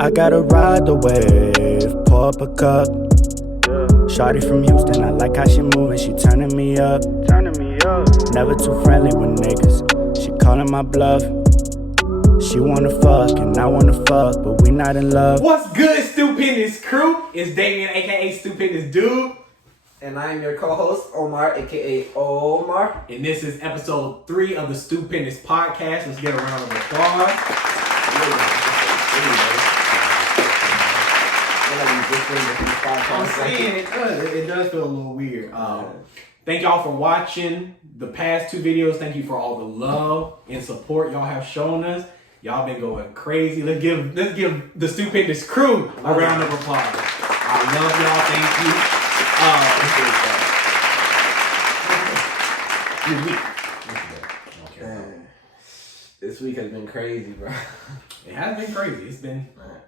I gotta ride the wave, pour up a cup. Shawty from Houston, I like how she moving, she turning me up. Never too friendly with niggas, she calling my bluff. She wanna fuck and I wanna fuck, but we not in love. What's good, Stupendous Crew? It's Damien, aka Stupendous Dude. And I'm your co-host, Omar, aka Omar. And this is episode 3 of the Stupendous Podcast. Let's get a round of applause. I'm saying it does feel a little weird. Thank y'all for watching the past 2 videos. Thank you for all the love and support y'all have shown us. Y'all been going crazy. Let's give the Stupendous Crew a round of applause. I love y'all. Thank you. This week has been crazy, bro. It has been crazy.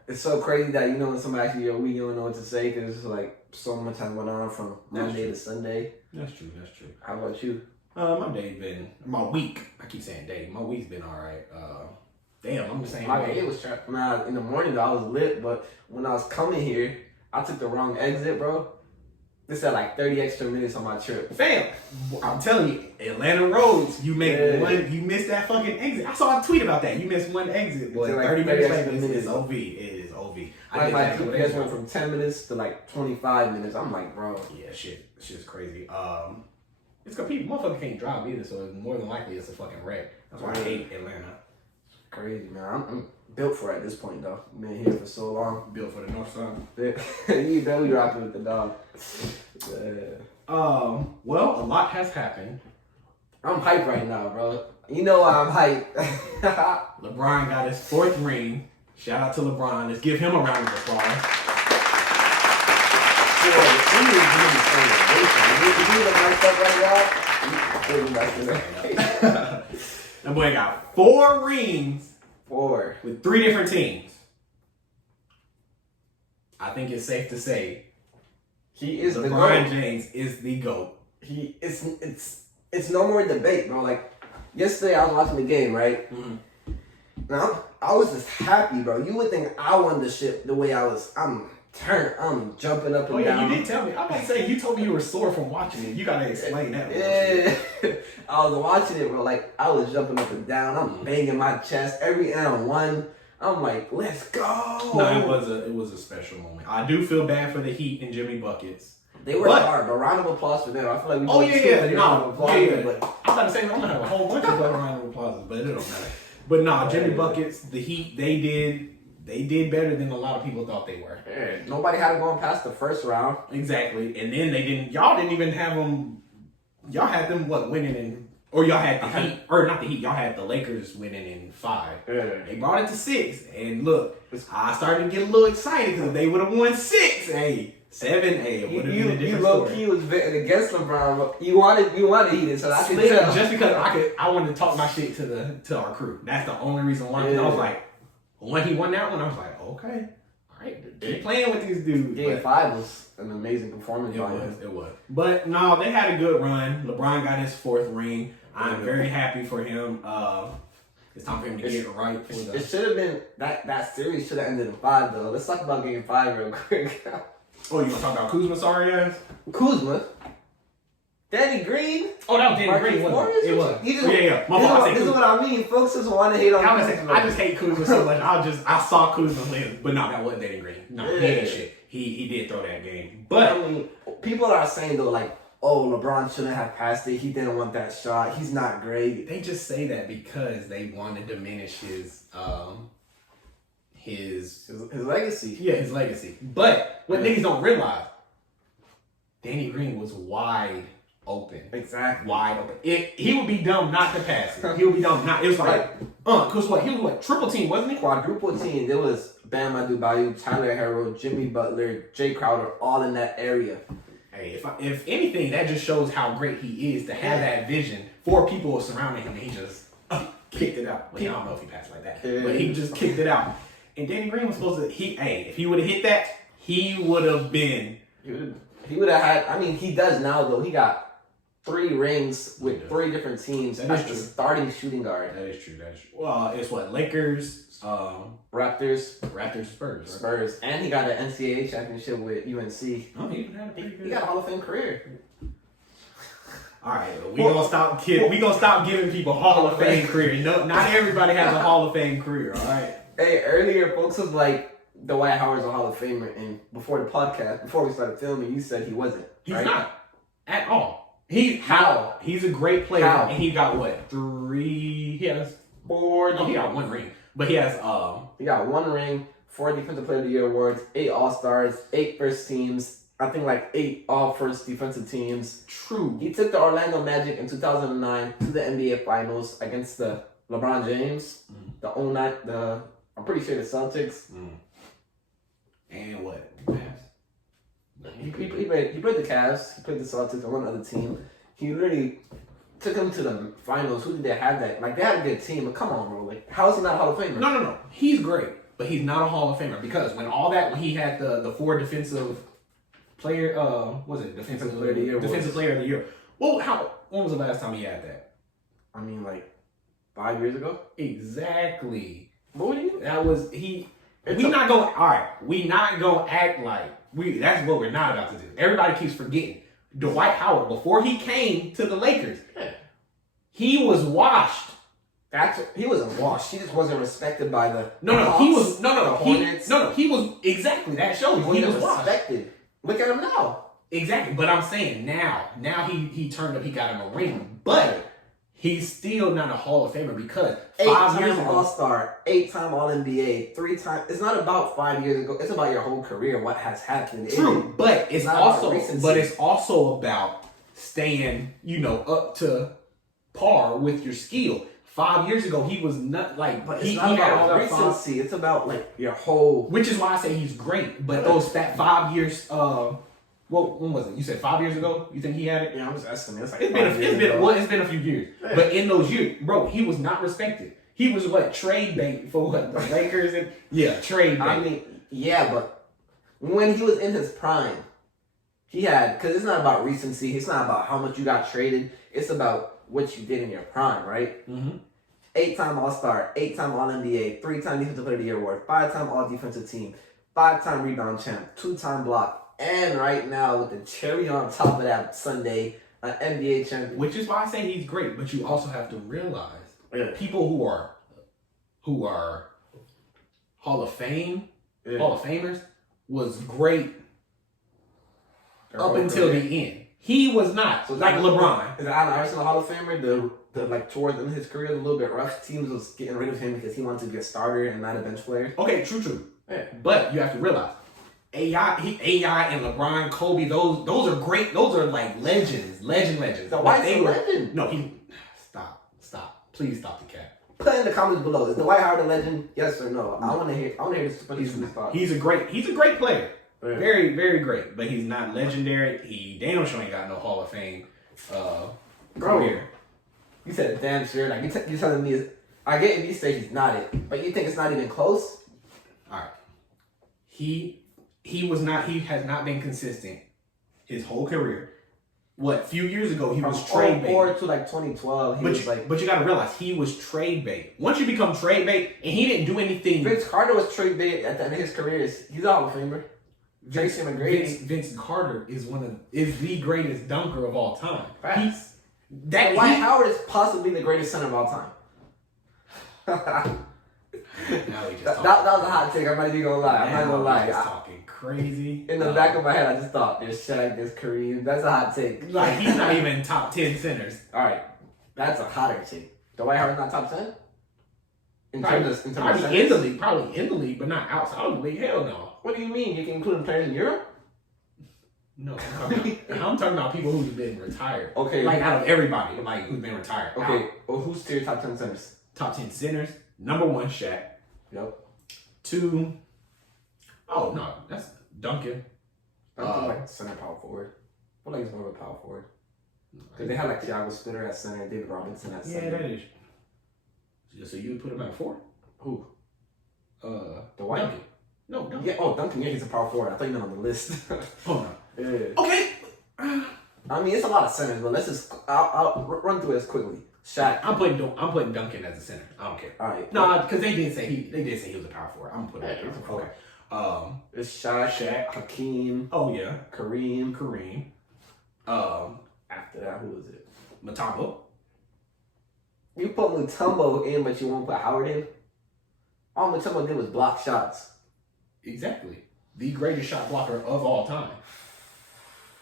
It's so crazy that, you know, when somebody asks you your week, you don't know what to say because it's like so much time went on from Monday to Sunday. That's true. How about you? My week. I keep saying day. My week's been all right. Damn, I'm the same. My day was trapped. In the morning, though, I was lit, but when I was coming here, I took the wrong exit, bro. This had like 30 extra minutes on my trip. Fam, I'm telling you, Atlanta roads, you missed that fucking exit. I saw a tweet about that. You missed one exit, boy. Like 30 minutes later, it's OV. It is OV. My GPS went from 10 minutes to like 25 minutes. I'm like, bro. Yeah, shit's crazy. It's because motherfuckers can't drive either, so more than likely it's a fucking wreck. That's why I hate Atlanta. Crazy, man. I'm built for it at this point, though. Been here for so long. Built for the north side. You know we rocking with the dog. Well, a lot has happened. I'm hyped right now, bro. You know why I'm hyped. LeBron got his 4th ring. Shout out to LeBron. Let's give him a round of applause. That boy got 4 rings. 4. With 3 different teams. I think it's safe to say he is LeBron the GOAT. James is the GOAT. It's no more debate, bro. Like yesterday I was watching the game, right? Mm-hmm. Now I was just happy, bro. You would think I won the ship the way I was. I'm jumping up and yeah, down. you did tell me. I'm gonna say you told me you were sore from watching it. You gotta explain that. Yeah, I was watching it, bro. Like I was jumping up and down. I'm banging my chest every M1. I'm like, let's go. No, it was a special moment. I do feel bad for the Heat and Jimmy Buckets. They worked hard, but round of applause for them. I feel like we But I'm about to say I'm gonna have a whole bunch of round of applause, but it don't matter. But Jimmy Buckets, the Heat, they did better than a lot of people thought they were. Yeah, nobody had it going past the first round. Exactly, and then y'all didn't even have them. Y'all had them winning in. Or y'all had the Heat, or not the Heat, y'all had the Lakers winning in 5. Yeah. They brought it to 6. And look, I started to get a little excited because if they would have won 6, 7, it would have been a different you story. low-key was betting against LeBron, but you wanted Heat it, so I could tell. Just because I wanted to talk my shit to our crew. That's the only reason why. Yeah. I was like, when he won that one, I was like, okay, all right, keep playing with these dudes. Game 5 was an amazing performance. It was. But no, they had a good run. LeBron got his 4th ring. I'm very happy for him. It's time for him to get it right. It should have been that series should have ended in 5 though. Let's talk about Game 5 real quick. Oh, you want to talk about Kuzma? Sorry ass. Kuzma. Danny Green. Oh, that was Danny Green. It was. This is what I mean. Folks just want to hate on. I just hate Kuzma so much. I saw Kuzma win, but no, that wasn't Danny Green. No, he ain't shit. He did throw that game, but I mean, people are saying though like, oh, LeBron shouldn't have passed it. He didn't want that shot. He's not great. They just say that because they want to diminish his legacy. Yeah, his legacy. But what niggas don't realize, Danny Green was wide open. Exactly. Wide open. He would be dumb not to pass it. He would be dumb not. It was like, because what? He was what? Triple team, wasn't he? Quadruple team. There was Bam Adebayo, Tyler Herro, Jimmy Butler, Jay Crowder, all in that area. Hey, if anything, that just shows how great he is to have that vision. 4 people surrounding him, and he just kicked it out. Well, I don't know if he passed like that, but he just kicked it out. And Danny Green was supposed to. If he would have hit that, he would have been. He would have had. I mean, he does now though. He got 3 rings with 3 different teams That as is the true. starting shooting guard. That is true. Well, it's what? Lakers, Raptors, Spurs. Right? Spurs, and he got an NCAA championship with UNC. Oh, he even had a pretty good. He got a Hall of Fame career. All right, we gonna stop giving people Hall of Fame career. No, not everybody has a Hall of Fame career. All right. Hey, earlier folks was like Dwight Howard's a Hall of Famer, and before the podcast, before we started filming, you said he wasn't. He's right? not at all. How? He's a great player, How? and he got what 3? He has 4. No, he got 1 ring, but he has He got 1 ring, 4 Defensive Player of the Year awards, 8 All-Stars, 8 first teams. I think like 8 all-first defensive teams. True. He took the Orlando Magic in 2009 to the NBA Finals against the LeBron James, the 09, I'm pretty sure the Celtics. And what? He played the Cavs, he played the Celtics, and one other team. He literally took them to the finals. Who did they have that? Like, they had a good team, but come on, bro. Like, how is he not a Hall of Famer? No. He's great, but he's not a Hall of Famer because when he had the 4 defensive player, defensive player of the year? Defensive player of the year. Well, when was the last time he had that? I mean, like, 5 years ago? Exactly. What do you? That was he. We not gonna act like that's what we're not about to do. Everybody keeps forgetting. Dwight Howard, before he came to the Lakers, he was washed. He wasn't washed. He just wasn't respected by the Hornets. He was exactly that shows he he was wasn't washed. respected. Look at him now. Exactly, but I'm saying now he turned up, he got him a ring, but he's still not a Hall of Famer because 5 years ago, All-Star, 8-time All-NBA, 3 times. It's not about 5 years ago. It's about your whole career, what has happened. True, but it's also about staying, up to par with your skill. 5 years ago, he was not like, but it's not about recency. It's about like your whole. Which is why I say he's great. But that 5 years. When was it? You said 5 years ago? You think he had it? Yeah, I'm just estimating. It's been a few years. Yeah. But in those years, bro, he was not respected. He was trade bait for the Lakers and trade bait. I mean, yeah, but when he was in his prime, he had, because it's not about recency. It's not about how much you got traded. It's about what you did in your prime, right? 8-time All-Star, 8-time All-NBA, 3-time Defensive Player of the Year award, 5-time All-Defensive Team, 5-time rebound champ, 2-time block. And right now, with the cherry on top of that Sunday, an NBA champion. Which is why I say he's great. But you also have to realize people who are Hall of Fame, Hall of Famers, was great up until the end. He was not. So like LeBron. Is Allen Iverson a Hall of Famer? The towards the end of his career, a little bit rough. Teams was getting rid of him because he wanted to be a starter and not a bench player. Okay, true. Yeah. But you have to realize, AI and LeBron, Kobe, those are great. Those are like legends. So why is he a legend? No, stop. Please stop the cap. Put in the comments below. Is Dwight Howard a legend? Yes or no? I want to hear this. He's a great player. Yeah. Very, very great. But he's not legendary. He damn sure ain't got no Hall of Fame career. You said damn sure. Like you telling me, I get if you say he's not it, but you think it's not even close? All right. He has not been consistent his whole career. What, few years ago, he was trade bait. From 2004 to like 2012, but you got to realize, he was trade bait. Once you become trade bait, and he didn't do anything. Vince Carter was trade bait at the end of his career. He's a Hall of Famer. Tracy McGrady. Vince Carter is the greatest dunker of all time. Dwight Howard is possibly the greatest center of all time. That was a hot take. I'm not even gonna lie. I'm not gonna lie. Talking crazy. In the back of my head, I just thought there's Shaq, there's Kareem. That's a hot take. Like, he's not even top 10 centers. All right, that's a hotter take. Dwight Howard's not top 10. In terms of probably in the league, but not outside of the league. Hell no. What do you mean? You can include him players in Europe? No, I'm talking about people who've been retired. Okay, like out of everybody, like who's been retired. Okay, well, who's to your top 10 centers? Top 10 centers. Number 1, Shaq. Yep. 2. Oh no, that's Duncan. Duncan like center power forward. I feel like he's more of a power forward. Because they had like Thiago Splitter at center, David Robinson at center. Yeah, that is. So you would put him at 4? Who? Dwight. Duncan. No, Duncan. Yeah, Duncan. Yeah, he's a power forward. I thought you meant on the list. Oh no. Yeah. Okay. All I mean, it's a lot of centers, but let's just I'll run through this quickly. Shaq. I'm putting Duncan as a center. I don't care. All right. No, because they did say he was a power forward. I'm putting him as a power forward. Okay. It's Shaq, Hakeem. Oh yeah. Kareem. After that, who was it? Mutombo. You put Mutombo in, but you won't put Howard in? All Mutombo did was block shots. Exactly. The greatest shot blocker of all time.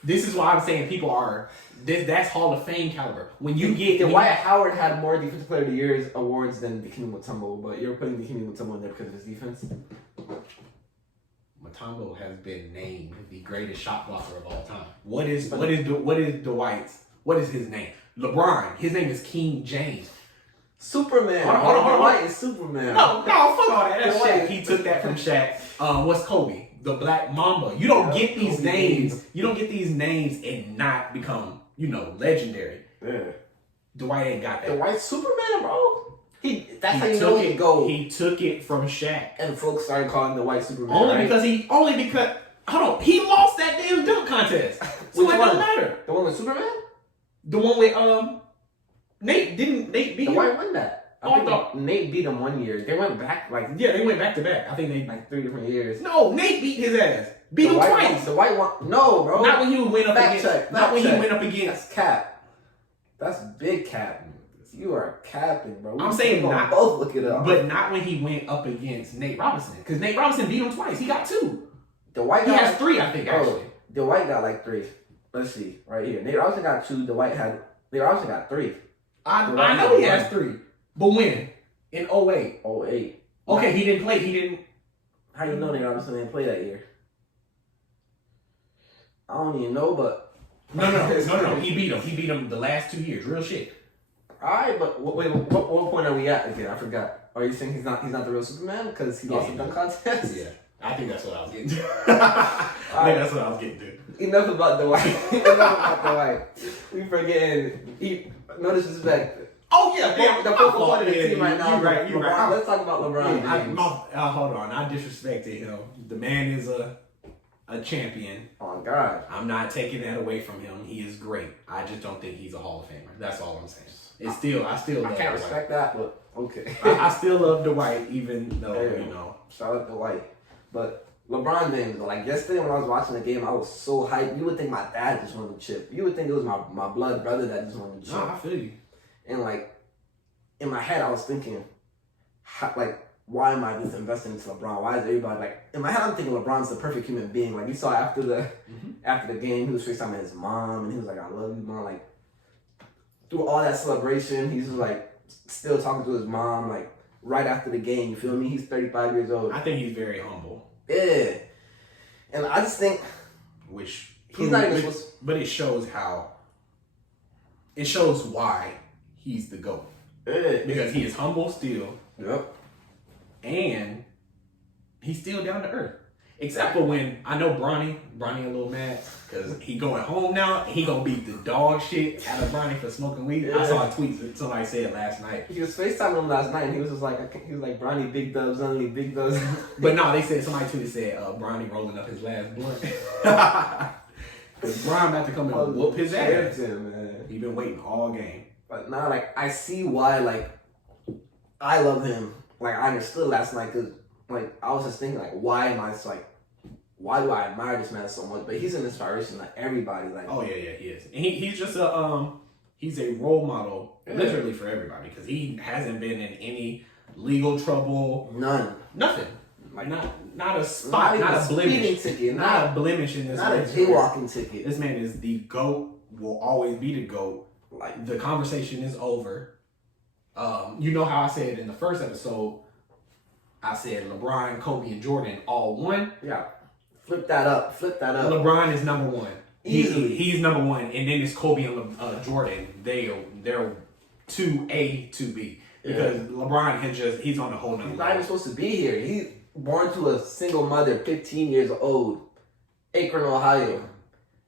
This is why I'm saying people are... That's Hall of Fame caliber. When you get... Dwight Howard had more Defensive Player of the Year awards than Dikembe Mutombo, but you're putting Dikembe Mutombo in there because of his defense? Mutombo has been named the greatest shot blocker of all time. What is Dwight's? What is his name? LeBron. His name is King James. Superman. Hold on. Dwight is Superman. No, fuck all that. That's Shaq. He took that from Shaq. What's Kobe? The Black Mamba. You don't get these Kobe names. You don't get these names and not become, legendary. Yeah. Dwight ain't got that. Dwight's Superman, bro. That's how you know he go. He took it from Shaq. And folks started calling Dwight Superman. Only because hold on, he lost that damn dunk contest. So it don't matter. The one with Superman? The one with Nate beat him? Dwight won that. I thought Nate beat him 1 year. They went back they went back to back. I think they 3 different years. No, Nate beat his ass. Beat him twice. The Dwight won. No, bro. Not when he went up against. He went up against. That's cap. That's big cap. You are capping, bro. I'm saying not. Both look it up. But not when he went up against Nate Robinson, because Nate Robinson beat him twice. He got 2. He has 3, I think. Actually, Dwight got 3. Let's see right here. Nate Robinson got 2. Nate Robinson got 3. I know he has 3. But when? In 08. 08. Okay, he didn't play. How you know Nate Robinson didn't play that year? I don't even know, but No. He beat him. He beat him the last 2 years. Real shit. All right, but wait, what point are we at again? I forgot. Are you saying he's not the real Superman because he lost the dunk contest? Yeah, I think that's what I was getting to. I think that's what I was getting to. Enough about Dwight. We forgetting. No disrespect. Oh yeah, the football part of the team right now. You're right. Let's talk about LeBron. Yeah, hold on. I disrespected him. The man is a champion. Oh God. I'm not taking that away from him. He is great. I just don't think he's a Hall of Famer. That's all I'm saying. I still love can't respect that, but okay. I still love Dwight, even though Shout out to Dwight. But LeBron James, yesterday when I was watching the game, I was so hyped. You would think my dad just won the chip. You would think it was my blood brother that just won the chip. No, I feel you. And in my head, I was thinking, why am I just investing into LeBron? Why is everybody in my head? I'm thinking LeBron's the perfect human being. You saw after the game, he was FaceTiming his mom, and he was like, "I love you, mom." Through all that celebration, he's just still talking to his mom. Right after the game, you feel me? He's 35 years old. I think he's very humble. Yeah, and I just think he's not even supposed. But it shows why he's the GOAT. Yeah. Because he is humble still. Yep. And he's still down to earth. Except for when I know Bronny a little mad because he going home now. He gonna beat the dog shit out of Bronny for smoking weed. Yeah. I saw a tweet that somebody said last night. He was FaceTiming him last night and he was just Bronny big dubs only, big dubs. But no, somebody tweeted said Bronny rolling up his last blunt. Because Bron about to come and whoop his ass. Man. He been waiting all game. But now I see why I love him. I understood last night because I was just thinking why am I why do I admire this man so much? But he's an inspiration to everybody. Oh yeah, he is. And he's just he's a role model literally for everybody because he hasn't been in any legal trouble. Nothing. Not a spot, not a blemish ticket, not a blemish in this. Not a jaywalking ticket. This man is the GOAT. Will always be the GOAT. The conversation is over. You know how I said in the first episode, I said LeBron, Kobe, and Jordan all won. Yeah. Flip that up. LeBron is number 1. Easily. He's number 1, and then it's Kobe and Jordan. They're 2A, 2B. Because LeBron he's on a whole nother level. He's not even supposed to be here. He's born to a single mother, 15 years old, Akron, Ohio.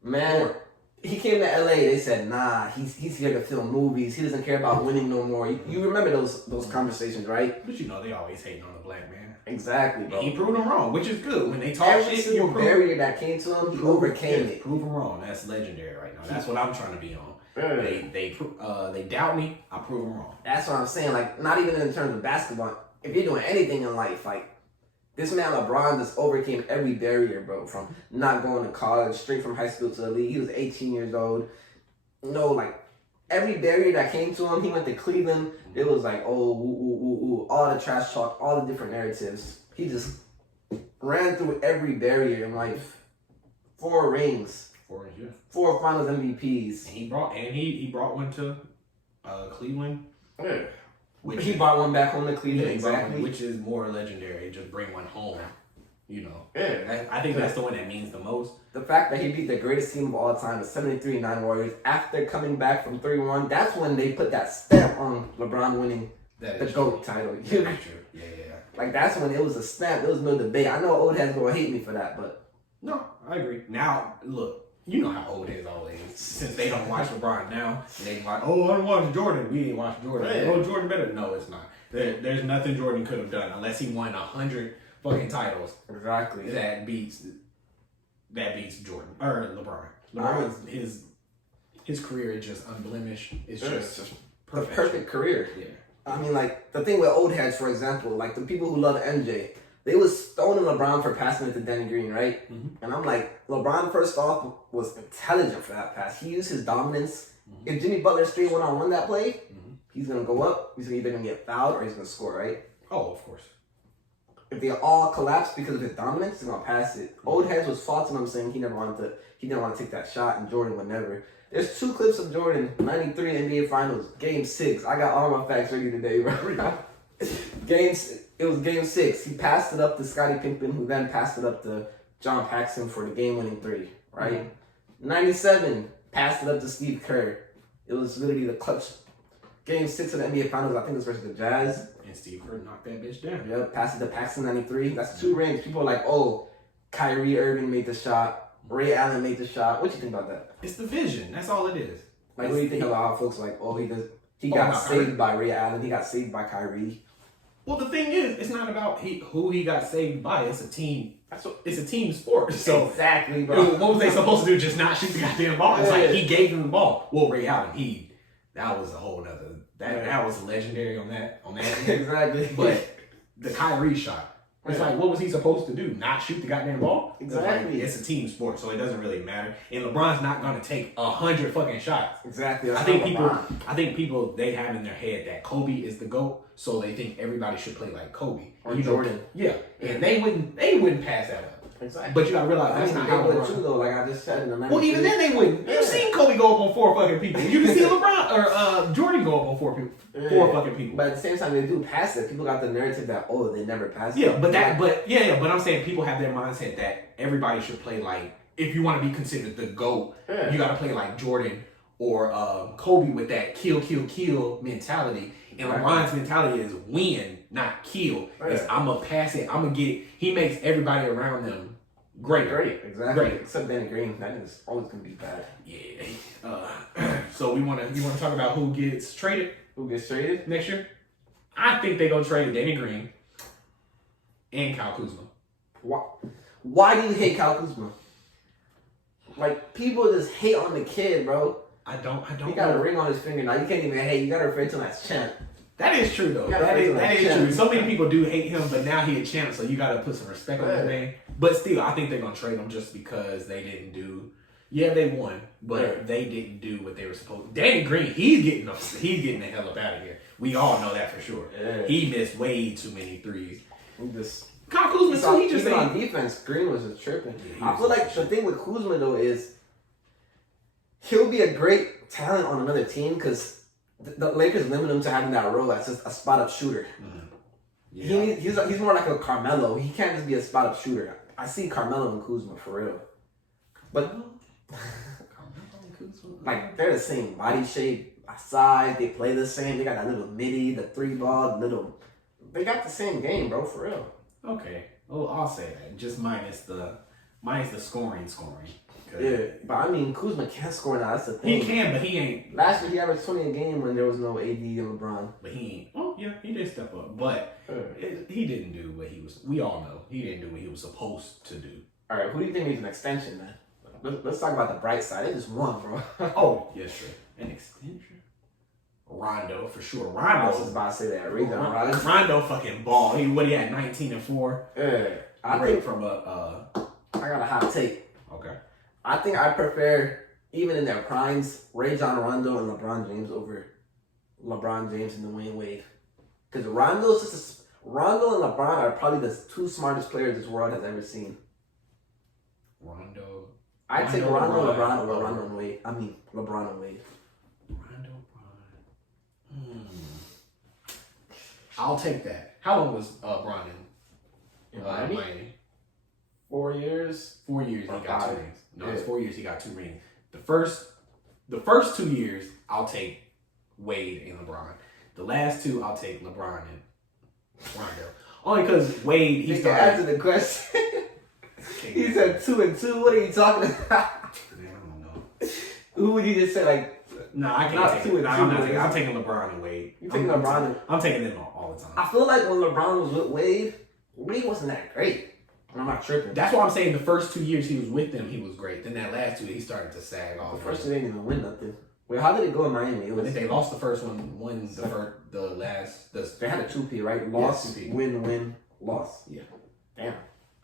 Man, he came to LA. They said, nah, he's here to film movies. He doesn't care about winning no more. You remember those conversations, right? But they always hating on the black man. Exactly, bro. And he proved them wrong, which is good. When they talk Every shit, single you prove barrier that came to him, he overcame it. Prove them wrong. That's legendary right now. That's what I'm trying to be on. Yeah. They doubt me. I prove them wrong. That's what I'm saying. Like, not even in terms of basketball. If you're doing anything in life, like, this man LeBron just overcame every barrier, bro. From not going to college, straight from high school to the league. He was 18 years old. No, like, every barrier that came to him, he went to Cleveland. It was like, oh, all the trash talk, all the different narratives. He just ran through every barrier in life. 4 rings. 4 rings, yeah. 4 Finals MVPs. And he brought one to Cleveland. Yeah. Which He brought one back home to Cleveland, exactly. Which is more legendary. Just bring one home. You know. Yeah. I think that's the one that means the most. The fact that he beat the greatest team of all time, the 73-9 Warriors, after coming back from 3-1, that's when they put that stamp on LeBron winning the GOAT title. That's true. Yeah. Like, that's when it was a stamp. There was no debate. I know old heads gonna hate me for that, but... No, I agree. Now, look, you know how old heads always, since they don't watch LeBron now, and they like, oh, I don't watch Jordan. We ain't watch Jordan. Yeah. Oh, Jordan better. No, it's not. There's nothing Jordan could have done unless he won 100 fucking titles. Exactly. That beats Jordan or LeBron. LeBron's his career is just unblemished. It's just the perfect career. Yeah. I mean, like, the thing with old heads, for example, like, the people who love MJ, they was stoning LeBron for passing it to Danny Green, right? Mm-hmm. And I'm like, LeBron, first off, was intelligent for that pass. He used his dominance. Mm-hmm. If Jimmy Butler straight one-on-one that play, he's going to go up. He's either going to get fouled or he's going to score, right? Oh, of course. If they all collapse because of his dominance, he's gonna pass it. Old heads was faulting him, saying he didn't want to take that shot, and Jordan would never. There's 2 clips of Jordan, 93 NBA Finals, Game 6. I got all my facts ready today, bro. It was Game 6. He passed it up to Scottie Pippen, who then passed it up to John Paxson for the game-winning 3, right? Mm-hmm. 97, passed it up to Steve Kerr. It was literally the clutch. Game 6 of the NBA Finals, I think it was versus the Jazz. And Steve Kerr knocked that bitch down. Yep, passed it to Paxson 93. That's 2 rings. People are like, oh, Kyrie Irving made the shot. Ray Allen made the shot. What do you think about that? It's the vision. That's all it is. Like, what do you think about how folks are like, oh, he got saved by Ray Allen. He got saved by Kyrie. Well, the thing is, it's not about who he got saved by. It's a team. It's a team sport. So exactly, bro. What was they supposed to do? Just not shoot the goddamn ball? It's like he gave him the ball. Well, Ray Allen, that was a whole nother. That was legendary on that. Exactly. But the Kyrie shot. It's like, what was he supposed to do? Not shoot the goddamn ball? Exactly. It's a team sport, so it doesn't really matter. And LeBron's not gonna take 100 fucking shots. Exactly. I think people they have in their head that Kobe is the GOAT, so they think everybody should play like Kobe or Jordan. Yeah, and they wouldn't pass that up. Exactly. But you gotta realize that's not how LeBron. Too, though, like I just said in the Well, even then they wouldn't. You've seen Kobe go up on 4 fucking people. You can see LeBron or Jordan go up on 4 people. 4 fucking people. But at the same time, they do pass it. People got the narrative that they never pass it. Yeah, but I'm saying people have their mindset that everybody should play like. If you want to be considered the GOAT, you gotta play like Jordan or Kobe with that kill mentality. And LeBron's mentality is win, not kill. It's I'm gonna pass it. I'm gonna get it. He makes everybody around them great, exactly. Great. Except Danny Green, that is always gonna be bad. Yeah. So you want to talk about who gets traded? Who gets traded next year? I think they gonna trade Danny Green and Kyle Kuzma. Why do you hate Kyle Kuzma? Like, people just hate on the kid, bro. I don't. He got a ring on his finger now. You can't even hate. You gotta refer to him as champ. That is true though. That is true. So many people do hate him, but now he a champ, so you gotta put some respect on his name. But still, I think they're gonna trade him just because they didn't do. Yeah, they won, but they didn't do what they were supposed to. Danny Green, he's getting the hell up out of here. We all know that for sure. Yeah. He missed way too many threes. Kyle Kuzma too. He just even on defense. Green was just tripping. I feel like the thing with Kuzma though is he'll be a great talent on another team because the Lakers limit him to having that role as just a spot up shooter. Mm-hmm. Yeah. He's more like a Carmelo. He can't just be a spot up shooter. I see Carmelo and Kuzma for real, but like they're the same body shape, size. They play the same. They got that little midi, the 3-ball, They got the same game, bro. For real. Okay. Oh, I'll say that. Just minus the scoring. Yeah, but I mean, Kuzma can score now. That's the thing. He can, but he ain't. Last year he averaged 20 a game when there was no AD and LeBron. But he ain't. Oh yeah, he did step up, but he didn't do what he was. We all know he didn't do what he was supposed to do. All right, who do you think needs an extension, man? Let's talk about the bright side. They just won, bro. Oh yes, sure. An extension. Rondo for sure. I was Rondo. just about to say that. Rondo fucking ball. He had 19 and 4. Yeah, I Great think from a. I got a hot take. Okay. I think I prefer, even in their primes, John Rondo and LeBron James over LeBron James and Dwayne Wade. Because Rondo and LeBron are probably the two smartest players this world has ever seen. Rondo. I'd take Rondo, LeBron over Rondo and Wade. I mean, LeBron and Wade. Rondo, I'll take that. How long was Bron in Miami? 4 years. 4 years he got 2 rings. No, Yeah. it's 4 years he got 2 rings. The first 2 years I'll take Wade and LeBron. The last 2 I'll take LeBron and Rondo. Only because Wade he started. Answer the question. He said 2 and 2. What are you talking about? Man, I don't know. Who would you just say like? No, I can't Not take 2 it. and No, 2, I'm not but taking. it's- I'm taking LeBron and Wade. You taking LeBron and? I'm taking them all the time. I feel like when LeBron was with Wade wasn't that great. I'm not tripping. That's why I'm saying the first 2 years he was with them, he was great. Then that last 2, he started to sag off. The first two didn't even win nothing. Wait, how did it go in Miami? It I was think they lost the first one, won the last. they had a 2P, right? Loss, 2P. win, loss. Yeah. Damn.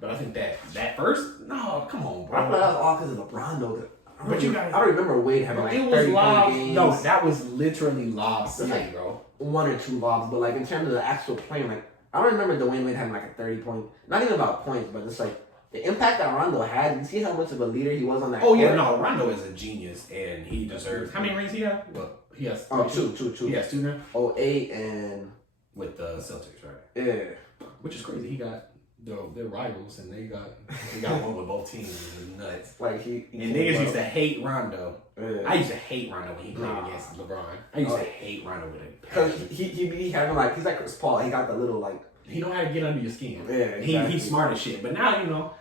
But I think that first, no, come on, I bro. thought that was all because of LeBron though. But you guys, I don't remember Wade having like it was 30 lobs. games. No, that was literally lob city, like- bro. 1 or 2 lobs, but like in terms of the actual playing, like I don't remember Dwayne Wade having like a 30-point. Not even about points, but just like the impact that Rondo had. You see how much of a leader he was on that. Oh yeah, court? no, Rondo is a genius, and he deserves. How many rings he have? Well, he has. Two. He has 2 now 08 and with the Celtics, right? yeah. Which is crazy. He got their rivals, and they got one with both teams. It was nuts. Like he And niggas used to hate Rondo. Yeah. I used to hate Rondo when he played against LeBron. I used to hate Rondo with a Because passion. he be having like he's like Chris Paul. He got the little like He know how to get under your skin. Yeah, exactly. He's smart as shit. But now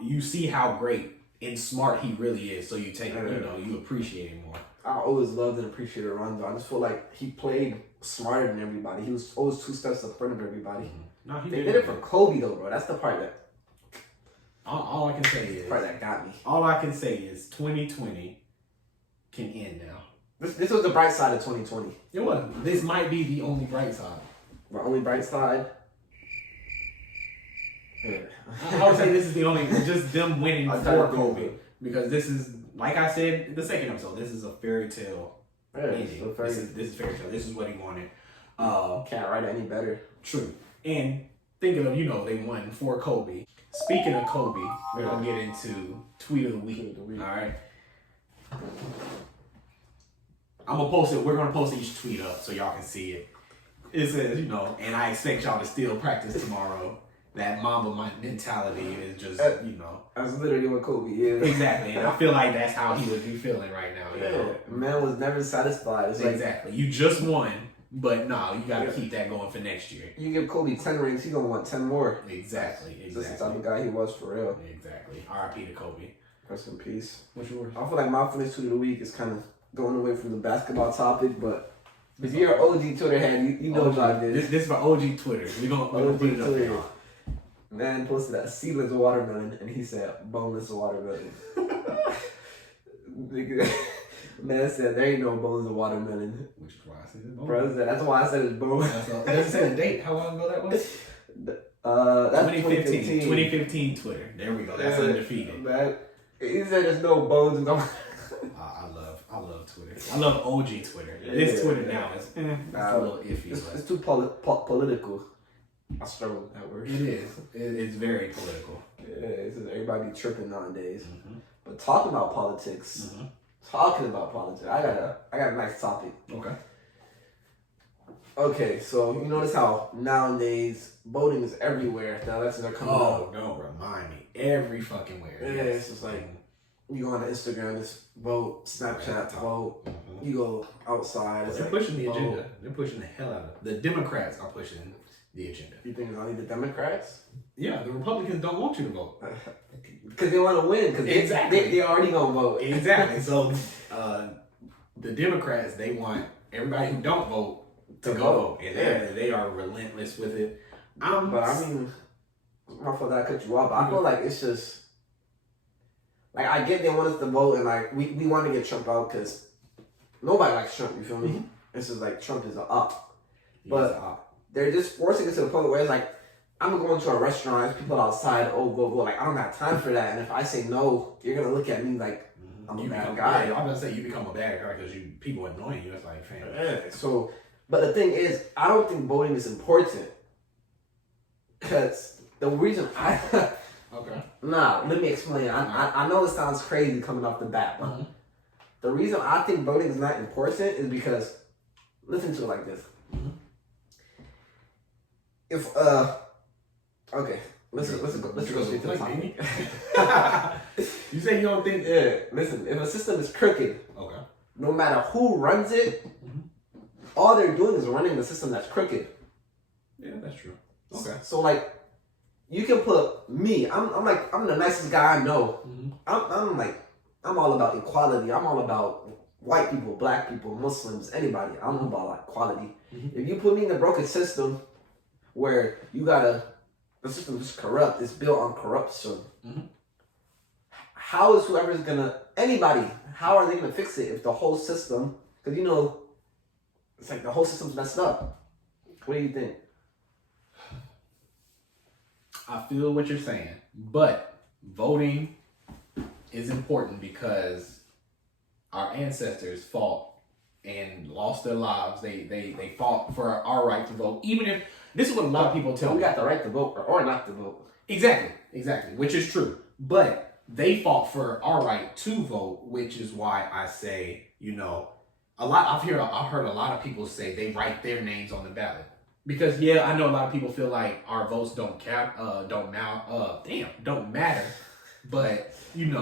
you see how great and smart he really is. So you take you appreciate him more. I always loved and appreciated Rondo. I just feel like he played smarter than everybody. He was always 2 steps in front of everybody. Mm-hmm. No, he They did it for Kobe though, bro. That's the part that all I can say is got me. all I can say is 2020 can end now. This was the bright side of 2020. It was. This might be the only bright side. My only bright side. I would say this is the only, just them winning I for thought it Kobe. was- Because this is, like I said in the second episode, this is a fairy tale Yeah, ending. so This is fairy tale. This is what he wanted. Can't write it any better. True. And thinking of, they won for Kobe. Speaking of Kobe, we're going to get into Tweet of the Week. All right. I'm going to post it. We're going to post each tweet up so y'all can see it. It says, and I expect y'all to still practice tomorrow. That Mamba mentality is just, That's literally what Kobe is. Exactly. And I feel like that's how he would be feeling right now. Yeah, man was never satisfied. It's like Exactly. You just won, but no, you got to keep that going for next year. you give Kobe 10 rings, he gonna want 10 more. Exactly. That's the type of guy he was for real. Exactly. R.I.P. to Kobe. Rest in peace. What's yours? I feel like my finish tweet of the week is kind of going away from the basketball topic, but if you're an OG Twitter head, you know about this. This is for OG Twitter. We're gonna put it up there. Man posted a seedless watermelon, and he said boneless watermelon. Nigga, man said there ain't no bones in watermelon. Which is why I said it. Bro, that's why I said it's bone. Does it say the date? How long ago that was? That's 2015. 2015 Twitter. There we go. That's undefeated. Man, he said there's no bones in the I love Twitter. I love OG Twitter. This Twitter now is it's a little iffy. It's too political. I struggle with that word. It is. It's very political. Yeah, it's just everybody be tripping nowadays. Mm-hmm. But talking about politics, I got a nice topic. Okay, so you notice how nowadays voting is everywhere. The elections are coming up. Oh, don't remind me. Every fucking where. Yeah, it's just like you go on Instagram, just vote. Snapchat, vote. Mm-hmm. You go outside. It's They're like, pushing the vote. agenda. They're pushing the hell out of it. The Democrats are pushing the agenda. You think it's only the Democrats? Yeah, the Republicans don't want you to vote. Because they want to win. Because they already gonna vote. Exactly. So the Democrats, they want everybody who don't vote to go vote, and they are relentless with it. But I mean, my fault that I cut you off. But I feel like it's just like I get they want us to vote, and like we want to get Trump out because nobody likes Trump. You feel me? Mm-hmm. It's just like Trump is an op, but they're just forcing it to the point where it's like I'm going to a restaurant, there's people outside, vote. Like I don't have time for that, and if I say no, you're gonna look at me like I'm a bad guy. Yeah, I'm gonna say you become a bad guy because people annoying you. It's like, fam. Yeah. So, but the thing is, I don't think voting is important. Because the reason Okay. Nah, let me explain. I know it sounds crazy coming off the bat, but the reason I think voting is not important is because, listen to it like this. If, okay, let's go straight to the topic. You say you don't think... Yeah, listen, if a system is crooked, okay, no matter who runs it, all they're doing is running the system that's crooked. Yeah, that's true. Okay. So like, you can put me. I'm the nicest guy I know. I'm all about equality. I'm all about white people, black people, Muslims, anybody. I don't know about like equality. If you put me in a broken system where the system is corrupt, it's built on corruption. How is anybody? How are they gonna fix it if the whole system? Because it's like the whole system's messed up. What do you think? I feel what you're saying, but voting is important because our ancestors fought and lost their lives. They fought for our right to vote. Even if this is what a lot of people tell me. We got the right to vote or not to vote. Exactly, which is true. But they fought for our right to vote, which is why I say, I've heard a lot of people say they write their names on the ballot. Because I know a lot of people feel like our votes don't matter, but you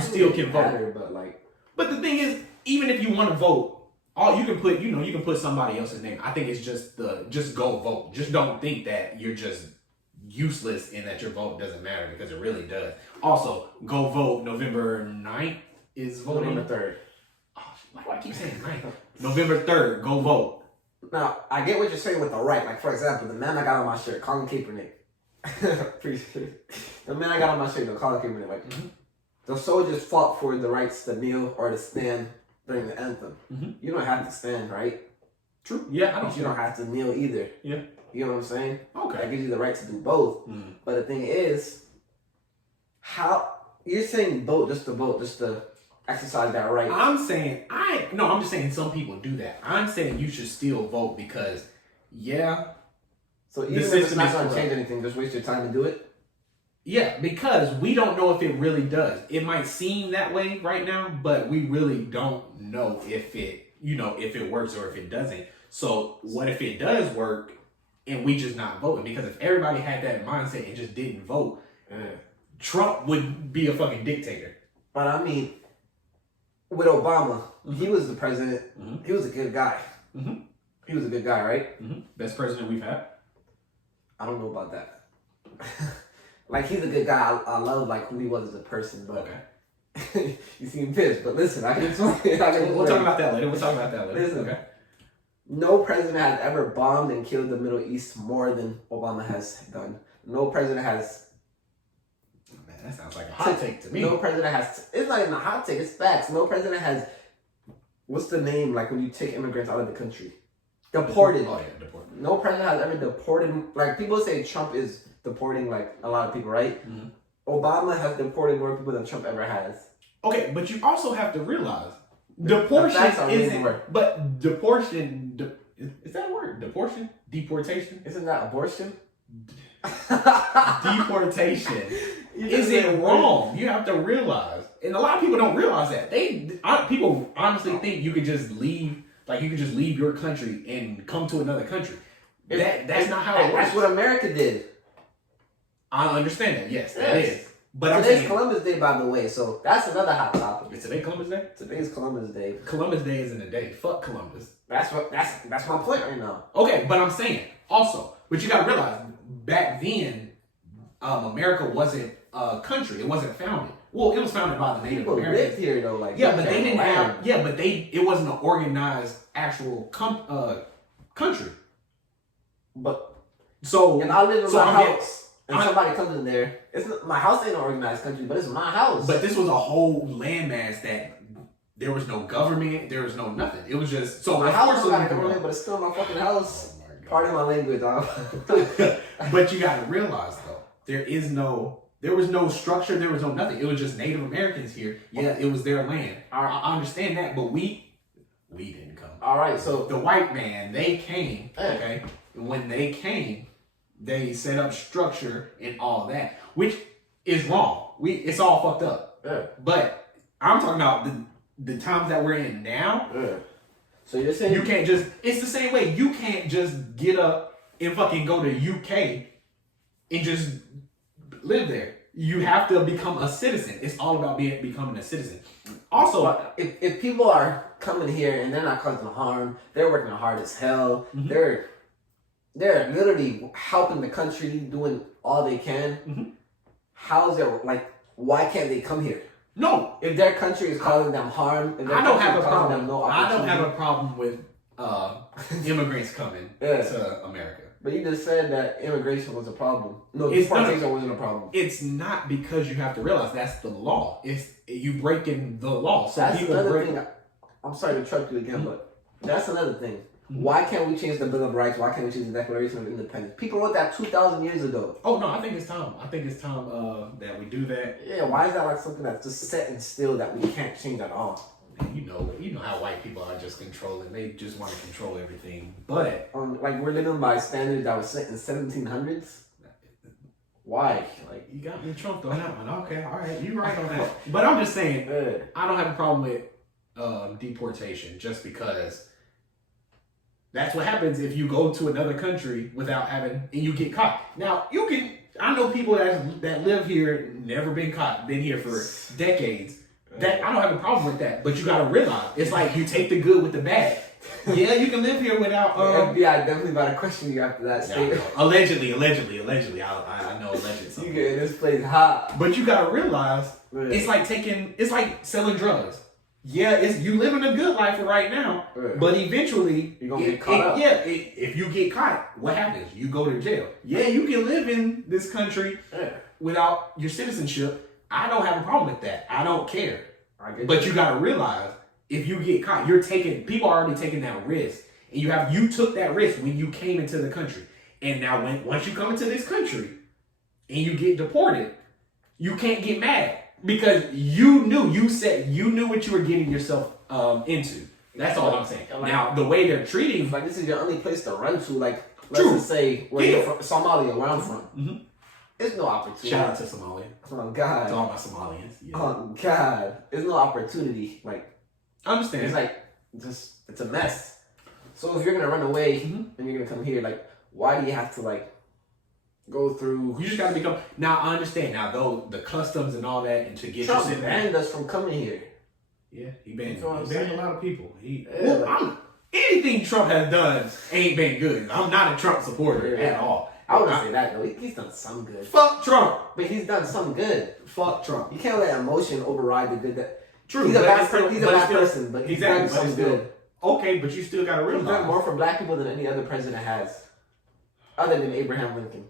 still can vote. But the thing is, even if you want to vote, all you can put, you can put somebody else's name. I think it's just go vote. Just don't think that you're just useless and that your vote doesn't matter, because it really does. Also, go vote. November 9th is voting. November 3rd. Oh, why do I keep saying 9th? November 3rd, go vote. Now, I get what you're saying with the right. Like, for example, the man I got on my shirt, Colin Kaepernick. Appreciate it. The man I got on my shirt, Colin Kaepernick. Like, the soldiers fought for the rights to kneel or to stand during the anthem. You don't have to stand, right? True. Yeah, But you don't have to kneel either. Yeah. You know what I'm saying? Okay. That gives you the right to do both. But the thing is, how you're saying vote just to exercise that right. I'm just saying some people do that. I'm saying you should still vote because, So even if it's not going to change anything, just waste your time to do it? Yeah, because we don't know if it really does. It might seem that way right now, but we really don't know if it works or if it doesn't. So what if it does work and we just not voting? Because if everybody had that mindset and just didn't vote, Trump would be a fucking dictator. But I mean, with Obama, he was the president. He was a good guy. He was a good guy, right? Best president we've had. I don't know about that. Like, he's a good guy. I love like who he was as a person, but you seem pissed. But listen, I can explain. We'll talk about that later. Listen, okay. No president has ever bombed and killed the Middle East more than Obama has done. No president has. Man, that sounds like a hot take to me. No president has. It's not even a hot take. It's facts. No president has. What's the name like when you take immigrants out of the country? Deported. Oh yeah, deported. No president has ever deported. Like, people say Trump is deporting like a lot of people, right? Obama has deported more people than Trump ever has. Okay, but you also have to realize deportation isn't. But deportation is that a word? Deportation? Isn't that abortion? Deportation isn't wrong. You have to realize, and a lot of people don't realize that. People honestly think you could just leave. Like, you can just leave your country and come to another country. That's not how it works. That's what America did. I understand that. Yes, that is. But today's Columbus Day, by the way, so that's another hot topic. Is today Columbus Day? Today's Columbus Day. Columbus Day isn't a day. Fuck Columbus. That's my point right now. Okay, but I'm saying also, but you gotta realize back then, America wasn't a country. It wasn't founded. Well, it was founded by the Native People Americans. lived here though, like Yeah, but they didn't have. Yeah, but it wasn't an organized actual country. But So and I live in my I'm house, and somebody comes in there. It's not, my house ain't an organized country, but it's my house. But this was a whole landmass that there was no government, there was no nothing. It was just so my of house course don't it got a was government, but it's still my fucking house. Pardon my language, dog. But you got to realize though, there was no structure, there was no nothing. It was just Native Americans here. Yeah, it was their land. I understand that, but we didn't come. All right, so The white man, they came. Okay, and when they came, they set up structure and all that, which is wrong. It's all fucked up. yeah. But I'm talking about the times that we're in now. Yeah. So you're saying You can't just. It's the same way. You can't just get up and fucking go to UK and just live there. You have to become a citizen. It's all about becoming a citizen. Also, if people are coming here and they're not causing harm, they're working hard as hell. Mhm. They're literally helping the country, doing all they can. Mhm. How's it like? Why can't they come here? no, If their country is causing them harm, if their I don't country have a is causing problem. them no I don't have opportunity- a problem with immigrants coming Yeah. to America. But you just said that immigration was a problem. No, It's not- deportation wasn't a problem. It's not because you have to realize that's the law. It's you breaking the law. So That's people another break. thing. I'm sorry to interrupt you again, but that's another thing. Mhm. Why can't we change the Bill of Rights? Why can't we change the Declaration of Independence? People wrote that 2,000 years ago. Oh no, I think it's time. I think it's time that we do that. Yeah, why is that like something that's just set in still that we can't change at all? You know how white people are just controlling. They just want to control everything. But Like we're living by standards that was set in 1700s. Why? Like, you got me trumped on that one. Okay, all right, you right on that. But I'm just saying, I don't have a problem with deportation just because that's what happens if you go to another country without having and you get caught. Now you can. I know people that live here, never been caught, been here for decades. That I don't have a problem with that, but you gotta realize it's like you take the good with the bad. Yeah, you can live here without. FBI definitely about to question you after that statement. Allegedly. I know alleged something. You getting this place hot. But you gotta realize Yeah. it's like selling drugs. Yeah, you living a good life right now, Yeah. but eventually You're gonna get caught up. If you get caught, what happens? You go to jail. Yeah, you can live in this country without your citizenship. I don't have a problem with that. I don't care. But you gotta realize if you get caught, people are already taking that risk. And you took that risk when you came into the country. And now once you come into this country and you get deported, you can't get mad because you knew what you were getting yourself into. That's all I'm saying. Now the way they're treating Like this is your only place to run to. Like let's True. just say where you're from, Somalia, where I'm from. Mhm. There's no opportunity. Shout out to Somalia. Oh To God. all my Somalians. Yeah. Oh God. There's no opportunity. Like I understand. it's like it's a mess. So if you're gonna run away Mhm. and you're gonna come here, like why do you have to like go through? You just gotta become. Now I understand. Now though the customs and all that, and to get Trump your banned us from coming here. Yeah, he banned You know what I'm a saying? lot of people. Yeah, Anything Trump has done ain't been good. I'm not a Trump supporter Yeah. at all. I wouldn't say that though. He's done some good, Fuck Trump. but he's done some good. Fuck Trump. You can't let emotion override the good. That True. he's a but bad it's still- person. He's a but it's bad still- person, but he's exactly, done but some it's still- good. Okay, but you still gotta He's done realize more for black people than any other president has, other than Abraham Lincoln.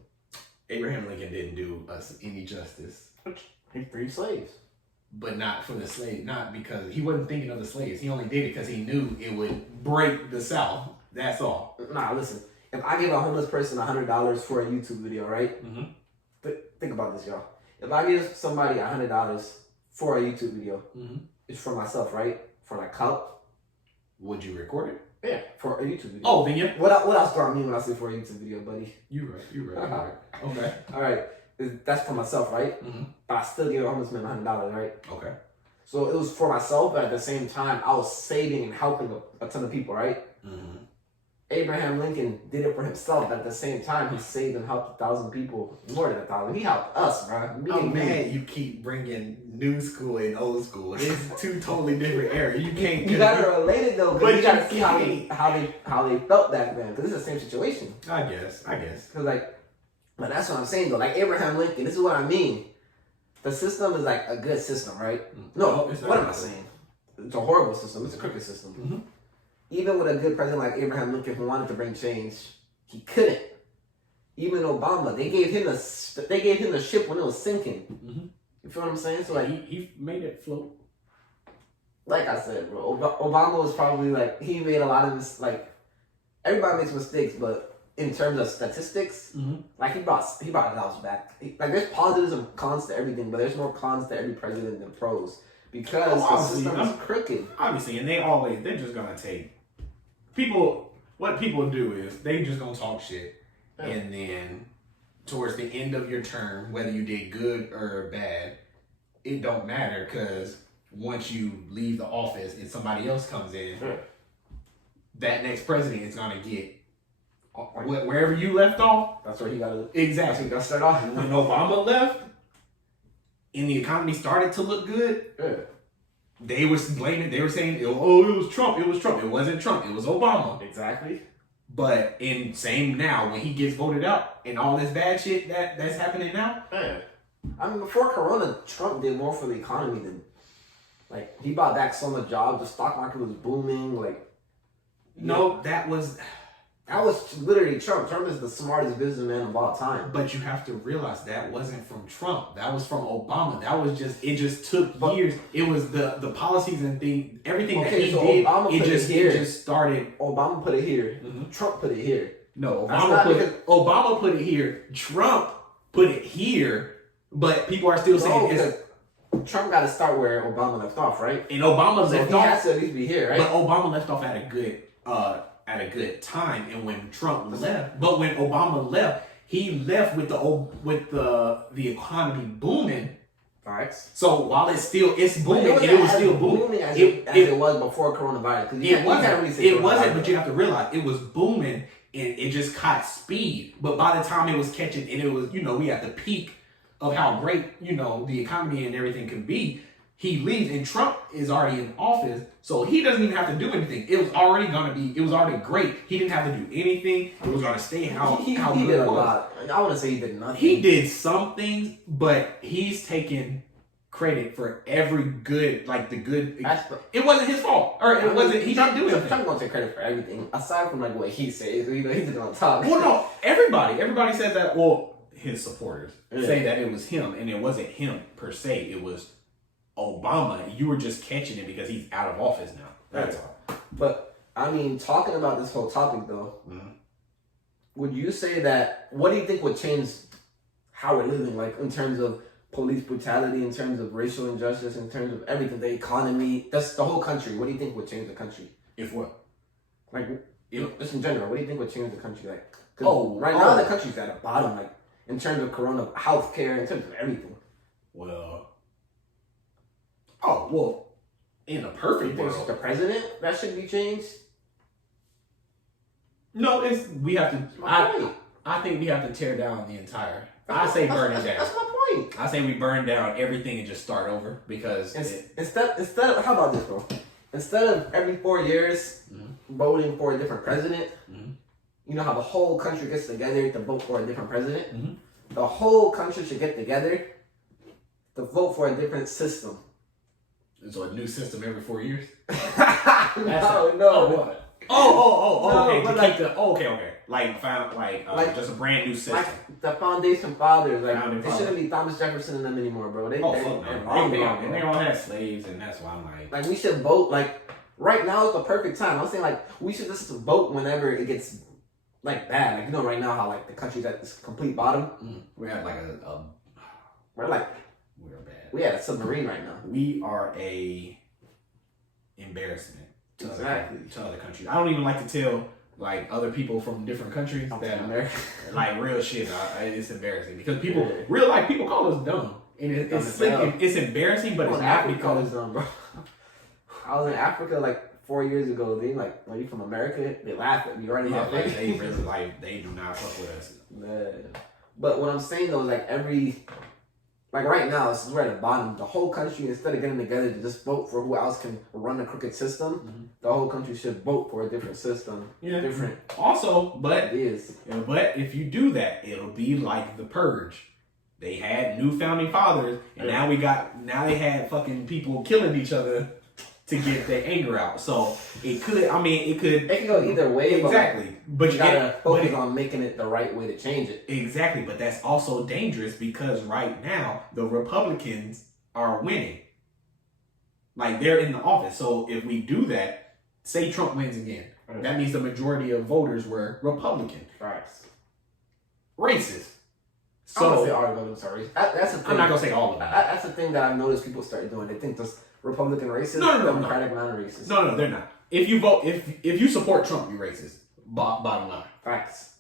Abraham Lincoln didn't do us any justice, He freed slaves. but not for the slaves. Not because he wasn't thinking of the slaves. He only did it because he knew it would break the South. That's all. Nah, listen. If I give a homeless person $100 for a YouTube video, right? Mhm. Think about this, y'all. If I give somebody $100 for a YouTube video, Mhm. it's for myself, right? For like clout. Would you record it? Yeah, for a YouTube video. Oh, then yeah. What else do I mean when I say for a YouTube video, buddy? You right. Okay. All right, that's for myself, right? Mhm. But I still give a homeless man $100, right? Okay. So it was for myself, but at the same time, I was saving and helping a ton of people, right? Mhm. Abraham Lincoln did it for himself, but at the same time, he saved and helped 1,000 people, more than 1,000. He helped us, bro. Me I'm and you. mad you keep bringing new school and old school. It's two totally different areas. You can't. You gotta relate it though, But because you gotta you see how they felt back then. Because it's the same situation. I guess. Because like But that's what I'm saying though. Like Abraham Lincoln, this is what I mean. The system is like a good system, right? No, what am I saying? It's a horrible system. It's a crooked system. Mm-hmm. Even with a good president like Abraham Lincoln who wanted to bring change, he couldn't. Even Obama, they gave him the ship when it was sinking. Mm-hmm. You feel what I'm saying? So like he made it float. Like I said, bro, Obama was probably like he made a lot of this. Like everybody makes mistakes, but in terms of statistics, like he brought his house back. Like there's positives and cons to everything, but there's more cons to every president than pros because the system is crooked. Obviously, and they're just gonna take people. What people do is they just gonna talk shit, and then towards the end of your term, whether you did good or bad, it don't matter because once you leave the office and somebody else comes in, that next president is gonna get wherever you left off. That's where he got to exactly. That's where he got to start off. When Obama left and the economy started to look good, they were blaming. They were saying, "Oh, it was Trump. It was Trump. It wasn't Trump. It was Obama." Exactly. But in same now, when he gets voted out and all this bad shit that's happening now, I mean, before Corona, Trump did more for the economy than like he brought back so much jobs. The stock market was booming. Like, no, that was literally Trump. Trump is the smartest businessman of all time. But you have to realize that wasn't from Trump. That was from Obama. That was it just took years. It was the policies and things, everything that he did. Obama it just started. Obama put it here. Trump put it here. No, Obama put it here. Trump put it here. But people are still saying Trump got to start where Obama left off, right? And Obama left off. He has to at least be here, right? But Obama left off at a good time, and when Trump left, but when Obama left, he left with the economy booming. Facts. So while it's booming, it was still booming as it was before coronavirus. It wasn't, but you have to realize it was booming, and it just caught speed. But by the time it was catching, and it was we at the peak of how great the economy and everything could be. He leaves, and Trump is already in office, so he doesn't even have to do anything. It was already great. He didn't have to do anything. It was gonna stay how he good did it a was. lot. I want to say he did nothing. He did some things, but he's taking credit for every good, the good. It wasn't his fault, or it wasn't. He didn't do anything. Trump gonna take credit for everything, aside from what he says. He's gonna talk. Well, no, everybody says that. Well, his supporters say that it was him, and it wasn't him per se. It was Obama. You were just catching it because he's out of office now. That's all. But I mean, talking about this whole topic though, would you say that? What do you think would change how we're living? Like in terms of police brutality, in terms of racial injustice, in terms of everything, the economy, that's the whole country. What do you think would change the country? If what? Like, just in general, what do you think would change the country? Like, right now the country's at the bottom. Like in terms of corona, healthcare, in terms of everything. Well, in a perfect world, it's the president that should be changed. No, we have to. I think we have to tear down the entire. I say burn it down. That's my point. I say we burn down everything and just start over because instead of how about this, bro? Instead of every 4 years voting for a different president, you know how the whole country gets together to vote for a different president. The whole country should get together to vote for a different system. So a new system every 4 years? No. Okay. Okay. Like just a brand new system. Like the foundation fathers. It shouldn't be Thomas Jefferson and them anymore, bro. They all had slaves, and that's why I'm like we should vote. Like right now is the perfect time. I'm saying like we should just vote whenever it gets like bad. Like right now how like the country's at this complete bottom. We're at like we're bad. We at a submarine right now. We are a embarrassment to other countries. I don't even like to tell like other people from different countries that America, like real shit. It's embarrassing because people people call us dumb, and it's embarrassing, but it's not because it's dumb, bro. I was in Africa like 4 years ago. They like, "Are you from America?" They laugh at me right in my face. They really they do not fuck with us. Man. But what I'm saying though is like like right now, this is we're at the bottom. The whole country, instead of getting together to just vote for who else can run the crooked system, the whole country should vote for a different system. Yeah. Different. Also, but ideas. But if you do that, it'll be like the Purge. They had new founding fathers, and now they had fucking people killing each other to get their anger out. So it could go either way. Exactly. But you gotta focus on making it the right way to change it. Exactly. But that's also dangerous because right now the Republicans are winning. Like they're in the office. So if we do that, say Trump wins again, that means the majority of voters were Republican. Right. Racist. So I'm gonna say all of them. Sorry, that's the thing. I'm not gonna say all of them. That's the thing that I've noticed people start doing. They think this Republican racist, Democratic non-racist. No, they're not. If you vote, if you support Trump, you're racist. Bottom line. Facts.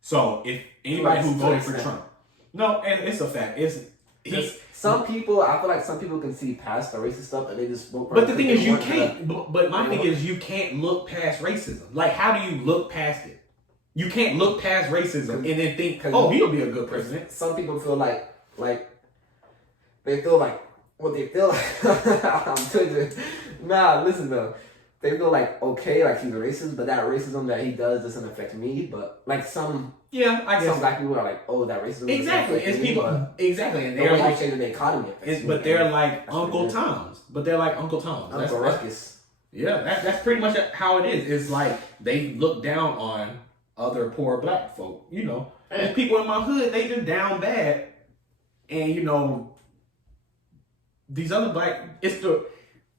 So if anybody who voted for Trump, no, and it's a fact. Some people, I feel like some people can see past the racist stuff and they just vote for. But the thing is, you can't. But my thing is, you can't look past racism. Like, how do you look past it? You can't look past racism and then think, oh, he'll be a good president. Some people feel like they feel like what they feel like. I'm twisted. Nah, listen though. They feel like okay, like he's racist, but that racism that he does doesn't affect me. But like some black people are like, oh, that racism. Exactly, it's me, people exactly, and they're like changing the economy. But they're like Uncle Toms. That's ruckus. Yeah, that's pretty much how it is. It's like they look down on other poor black folk. You know, and people in my hood, they just down bad, and you know, these other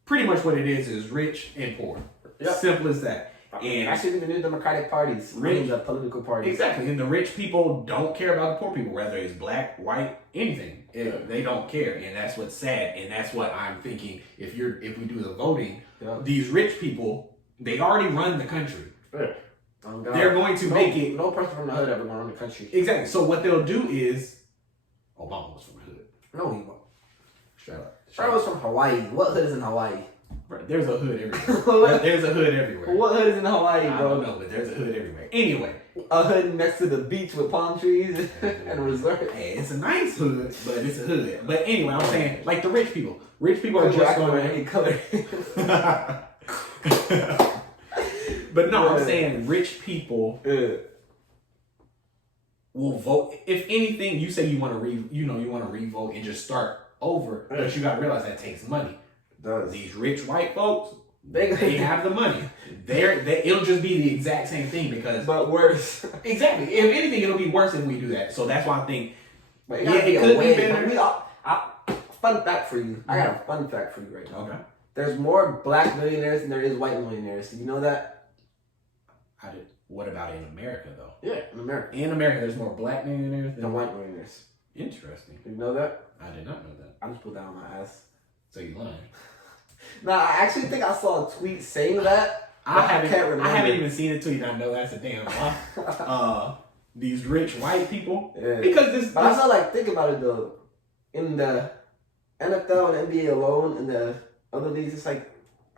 pretty much what it is rich and poor. Yep. Simple as that. And actually, the new Democratic parties, the political parties. Exactly. And the rich people don't care about the poor people, whether it's black, white, anything. They don't care. And that's what's sad. And that's what I'm thinking. If we do the voting, these rich people, they already run the country. Yeah. They're going to make it. No person from the hood ever run the country. Exactly. So what they'll do is, Obama was from the hood. No, he won't. Shut up. I was from Hawaii. What hood is in Hawaii? Right, there's a hood everywhere. There's a hood everywhere. What hood is in Hawaii, bro? I don't know, but there's a hood everywhere. Anyway. A hood next to the beach with palm trees and a resort. Hey, it's a nice hood, but it's a hood. But anyway, I'm saying, like the rich people. Rich people are just going to any color. But no, I'm saying rich people will vote. If anything, you say you want to revote and just start over, but you got to realize that takes money. These rich white folks, they have the money. It'll just be the exact same thing but worse. Exactly. If anything, it'll be worse if we do that. So that's why I think. But it could be better. Fun fact for you. I got a fun fact for you right now. Okay. There's more black millionaires than there is white millionaires. Do you know that? What about in America though? Yeah, in America. In America, there's more black millionaires than white millionaires. Interesting. Did you know that? I did not know that. I just put that on my ass. So you lying? Nah, I actually think I saw a tweet saying that. I haven't even seen it tweet. I know that's a damn lie. These rich white people. Yeah. Because But I feel think about it though. In the NFL and NBA alone, in the other leagues, it's like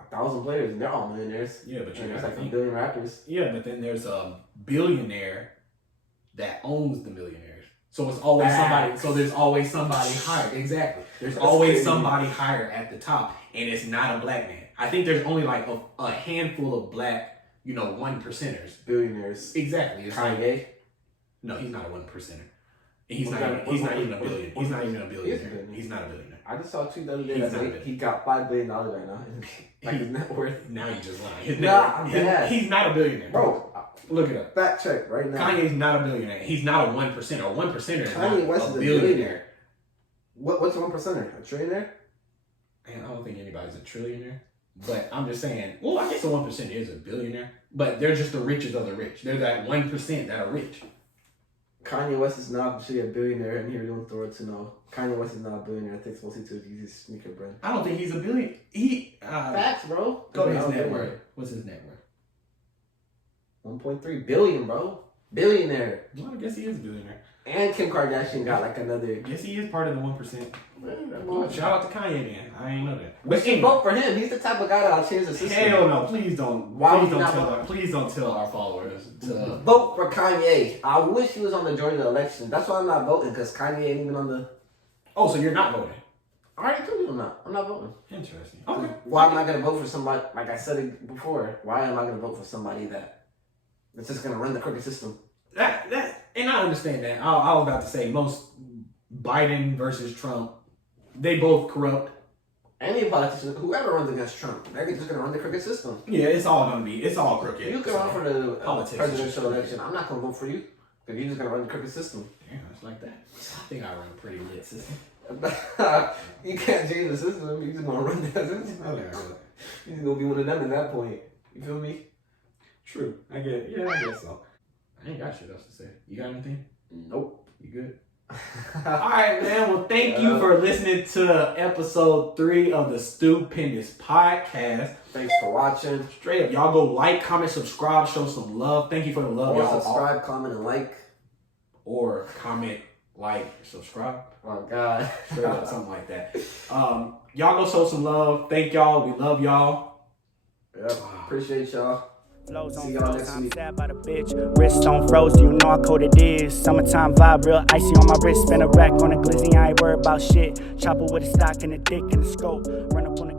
1,000 players, and they're all millionaires. Yeah, but there's like a billion rappers. Yeah, but then there's a billionaire that owns the millionaires. So it's always somebody. So there's always somebody higher. Exactly. There's always somebody higher at the top, and it's not a black man. I think there's only like a handful of black, 1%ers. Billionaires. Exactly. It's Kanye. No, he's not a 1%er. He's not even a billion. He's not even a billionaire. He's not a billionaire. I just saw a tweet the other day that he got $5 billion right now. Like his net worth. Now you just lying. He's not a billionaire. Bro, look it up. Fact check right now. Kanye's not a billionaire. He's not a 1%er. A 1%er is Kanye West is a billionaire. What's a 1%er? A trillionaire? Man, I don't think anybody's a trillionaire. But I'm just saying, well, I guess a 1% is a billionaire. But they're just the richest of the rich. They're that 1% that are rich. Kanye West is not actually a billionaire, and here don't throw it to know. Kanye West is not a billionaire. I think it's mostly to his sneaker brand. I don't think he's a billionaire. Facts, bro. Go to his net worth. What's his net worth? 1.3 billion, bro. Billionaire. Well, I guess he is a billionaire. And Kim Kardashian got like another. Yes, he is part of the 1%. Well, shout out to Kanye, man. I ain't know that. But she vote for him. He's the type of guy that'll change the system. Hell no! Please don't. Please don't tell our followers to vote for Kanye. I wish he was on the Georgia election. That's why I'm not voting, because Kanye ain't even on the Oh, so you're not voting? I already told you I'm not. I'm not voting. Interesting. Okay. Why am I going to vote for somebody, like I said it before, why am I going to vote for somebody that's just going to run the crooked system? And I understand that. I was about to say most Biden versus Trump, they both corrupt. Any politician, whoever runs against Trump, they're just going to run the crooked system. Yeah, it's all crooked. You can run for the politics presidential election. I'm not going to vote for you because you're just going to run the crooked system. Yeah, it's like that. I think I run a pretty lit system. You can't change the system. You're just going to run that system. You're just going to be one of them at that point. You feel me? True. I guess so. I ain't got shit else to say. You got anything? Nope. You good? Alright, man. Well, thank you for listening to episode 3 of the Stupendous Podcast. Thanks for watching. Straight up, y'all go like, comment, subscribe, show some love. Thank you for the love, y'all. Subscribe, comment, and like. Or comment, like, subscribe. Oh, God. Straight up, something like that. Y'all go show some love. Thank y'all. We love y'all. Yep. Appreciate y'all. Flows See on y'all flows, next I'm week. sad by the bitch. Wrist on froze, you know how cold it is. Summertime vibe, real icy on my wrist. Spin a rack on a glizzy, I ain't worried about shit. Chopper with a stock and a dick and a scope. Run up on the